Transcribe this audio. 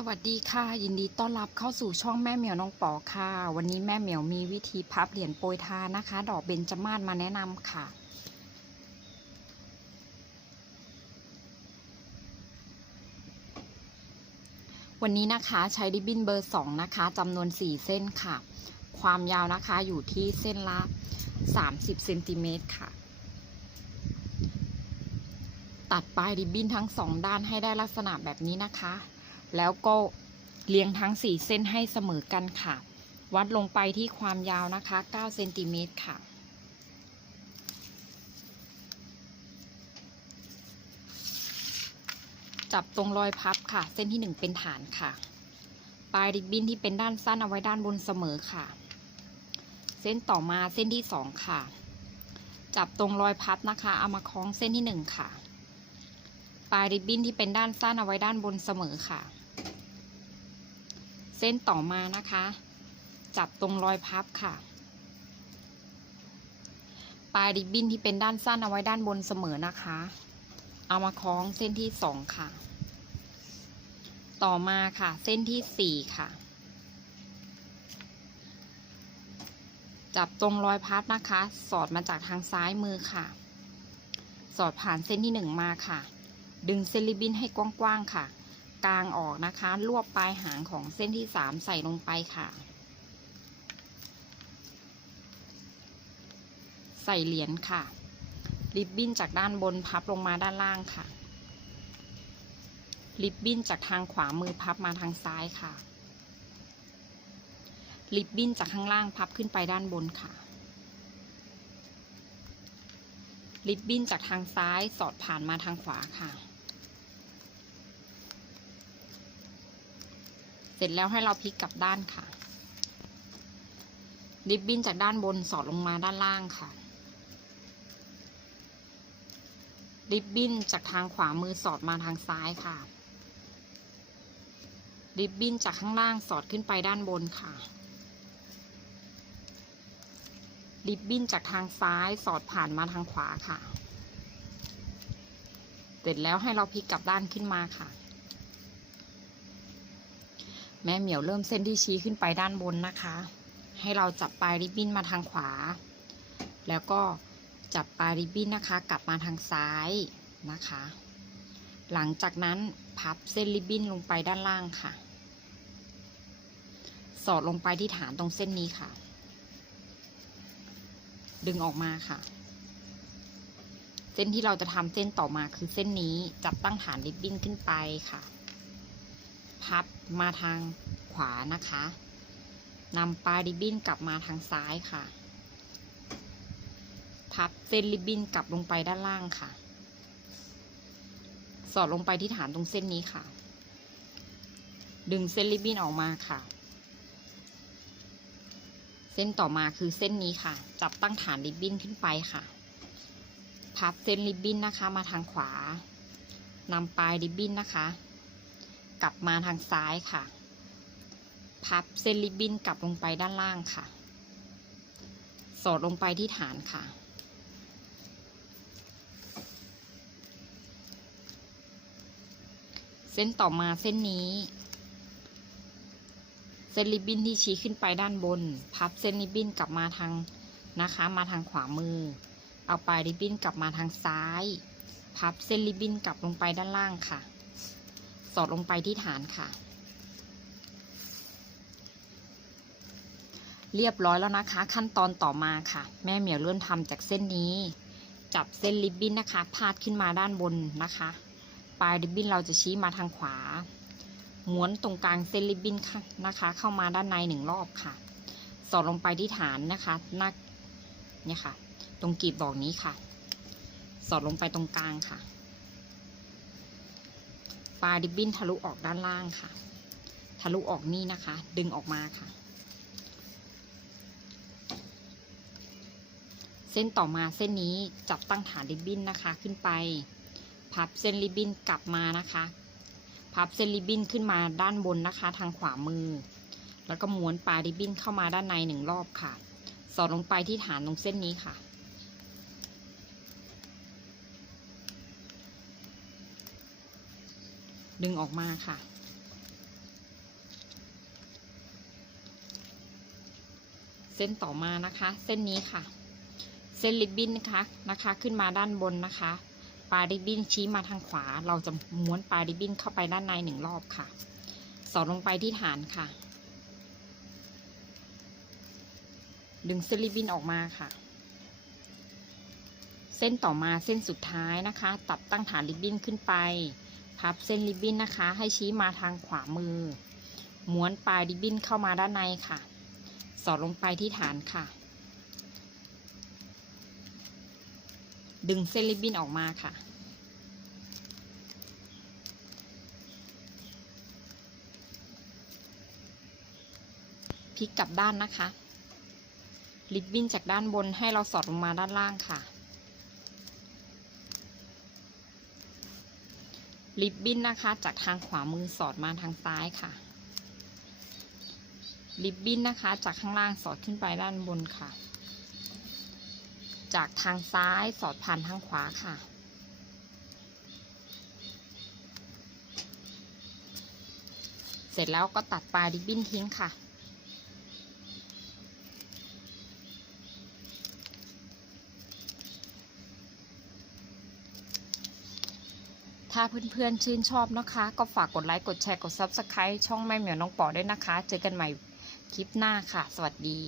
สวัสดีค่ะ ยินดีต้อนรับเข้าสู่ช่องแม่เหมียวน้องปอค่ะ วันนี้แม่เหมียวมีวิธีพับเหรียญโปรยทานนะคะ ดอกเบญจมาศมาแนะนำค่ะ วันนี้นะคะใช้ริบบิ้นเบอร์2นะคะจำนวน 4 เส้นค่ะ ความยาวนะคะอยู่ที่เส้นละ 30เซนติเมตรค่ะ ตัดปลายริบบิ้นทั้งสองด้านให้ได้ลักษณะแบบนี้นะคะ แล้วก็เรียงทั้ง 4 เส้นให้เสมอกันค่ะ วัดลงไปที่ความยาวนะคะ9เซนติเมตรค่ะ จับตรงรอยพับค่ะ เส้นที่ 1 เป็นฐานค่ะ ปลายริบบิ้นที่เป็นด้านสั้นเอาไว้ด้านบนเสมอค่ะ เส้นต่อมาเส้นที่ 2 ค่ะ จับตรงรอยพับนะคะ เอามาคล้องเส้นที่ 1 ค่ะ ปลายริบบิ้นที่เป็นด้านสั้นเอาไว้ด้านบนเสมอค่ะ เส้นต่อมานะคะ จับตรงรอยพับค่ะ ปลายริบบิ้นที่เป็นด้านสั้นเอาไว้ด้านบนเสมอนะคะ เอามาคล้องเส้นที่สองค่ะ ต่อมาค่ะ เส้นที่สี่ค่ะ จับตรงรอยพับนะคะ สอดมาจากทางซ้ายมือค่ะ สอดผ่านเส้นที่หนึ่งมาค่ะ ดึงเส้นริบบิ้นให้กว้างๆค่ะ กลางออกนะคะ รวบปลายหางของเส้นที่สามใส่ลงไปค่ะ ใส่เหรียญค่ะ ริบบิ้นจากด้านบนพับลงมาด้านล่างค่ะ ริบบิ้นจากทางขวามือพับมาทางซ้ายค่ะ ริบบิ้นจากข้างล่างพับขึ้นไปด้านบนค่ะริบบิ้นจากทางซ้ายสอดผ่านมาทางขวาค่ะ เสร็จแล้วให้เราพลิกกลับด้านค่ะ ริบบิ้นจากด้านบนสอดลงมาด้านล่างค่ะ ริบบิ้นจากทางขวามือสอดมาทางซ้ายค่ะ ริบบิ้นจากข้างล่างสอดขึ้นไปด้านบนค่ะ ริบบิ้นจากทางซ้ายสอดผ่านมาทางขวาค่ะ เสร็จแล้วให้เราพลิกกลับด้านขึ้นมาค่ะ แม่เหมียวเริ่มเส้นที่ชี้ขึ้นไปด้านบนนะคะ ให้เราจับปลายริบบิ้นมาทางขวา แล้วก็จับปลายริบบิ้นนะคะ กลับมาทางซ้ายนะคะ หลังจากนั้นพับเส้นริบบิ้นลงไปด้านล่างค่ะ สอดลงไปที่ฐานตรงเส้นนี้ค่ะ ดึงออกมาค่ะ เส้นที่เราจะทำเส้นต่อมาคือเส้นนี้จับตั้งฐานริบบิ้นขึ้นไปค่ะ พับมาทางขวานะคะนำปลายริบบิ้นกลับมาทางซ้ายค่ะ พับเส้นริบบิ้นกลับลงไปด้านล่างค่ะ สอดลงไปที่ฐานตรงเส้นนี้ค่ะ ดึงเส้นริบบิ้นออกมาค่ะ เส้นต่อมาคือเส้นนี้ค่ะ จับตั้งฐานริบบิ้นขึ้นไปค่ะ พับเส้นริบบิ้นนะคะมาทางขวานำปลายริบบิ้นนะคะ กลับมาทางซ้ายค่ะ พับเส้นริบบิ้นกลับลงไปด้านล่างค่ะ สอดลงไปที่ฐานค่ะ เส้นต่อมาเส้นนี้ เส้นริบบิ้นที่ชี้ขึ้นไปด้านบน พับเส้นริบบิ้นกลับมาทางนะคะมาทางขวามือ เอาปลายริบบิ้นกลับมาทางซ้าย พับเส้นริบบิ้นกลับลงไปด้านล่างค่ะ อดลงไปที่ฐานค่ะ เรียบร้อยแล้วนะคะ ขั้นตอนต่อมาค่ะ แม่เหมียวเริ่มทำจากเส้นนี้ จับเส้นริบบิ้นนะคะ พาดขึ้นมาด้านบนนะคะ ปลายริบบิ้นเราจะชี้มาทางขวาม้วนตรงกลางเส้นริบบิ้นค่ะนะคะ เข้ามาด้านในหนึ่งรอบค่ะ สอดลงไปที่ฐานนะคะหน้าเนี่ยค่ะ ตรงกลีบดอกนี้ค่ะ สอดลงไปตรงกลางค่ะ ปลายริบบิ้นทะลุออกด้านล่างค่ะ ทะลุออกนี่นะคะ ดึงออกมาค่ะ เส้นต่อมาเส้นนี้จับตั้งฐานริบบิ้นนะคะขึ้นไป พับเส้นริบบิ้นกลับมานะคะ พับเส้นริบบิ้นขึ้นมาด้านบนนะคะ ทางขวามือ แล้วก็ม้วนปลายริบบิ้นเข้ามาด้านในหนึ่งรอบค่ะ สอดลงไปที่ฐานตรงเส้นนี้ค่ะ ดึงออกมาค่ะ เส้นต่อมานะคะ เส้นนี้ค่ะ เส้นริบบิ้นนะคะนะคะ ขึ้นมาด้านบนนะคะ ปลายริบบิ้นชี้มาทางขวา เราจะม้วนปลายริบบิ้นเข้าไปด้านในหนึ่งรอบค่ะ สอดลงไปที่ฐานค่ะ ดึงเส้นริบบิ้นออกมาค่ะเส้นต่อมาเส้นสุดท้ายนะคะ ตัดตั้งฐานริบบิ้นขึ้นไป พับเส้นริบบิ้นนะคะ ให้ชี้มาทางขวามือ ม้วนปลายริบบิ้นเข้ามาด้านในค่ะ สอดลงไปที่ฐานค่ะ ดึงเส้นริบบิ้นออกมาค่ะพลิกกลับด้านนะคะ ริบบิ้นจากด้านบนให้เราสอดลงมาด้านล่างค่ะ ริบบิ้นนะคะ จากทางขวามือสอดมาทางซ้ายค่ะ ริบบิ้นนะคะ จากข้างล่างสอดขึ้นไปด้านบนค่ะ จากทางซ้ายสอดผ่านทางขวาค่ะ เสร็จแล้วก็ตัดปลายริบบิ้นทิ้งค่ะ ถ้าเพื่อนๆชื่นชอบนะคะ ก็ฝากกดไลค์ กดแชร์ กด Subscribe ช่องแม่เหมียวน้องปอด้วยนะคะ เจอกันใหม่คลิปหน้าค่ะ สวัสดี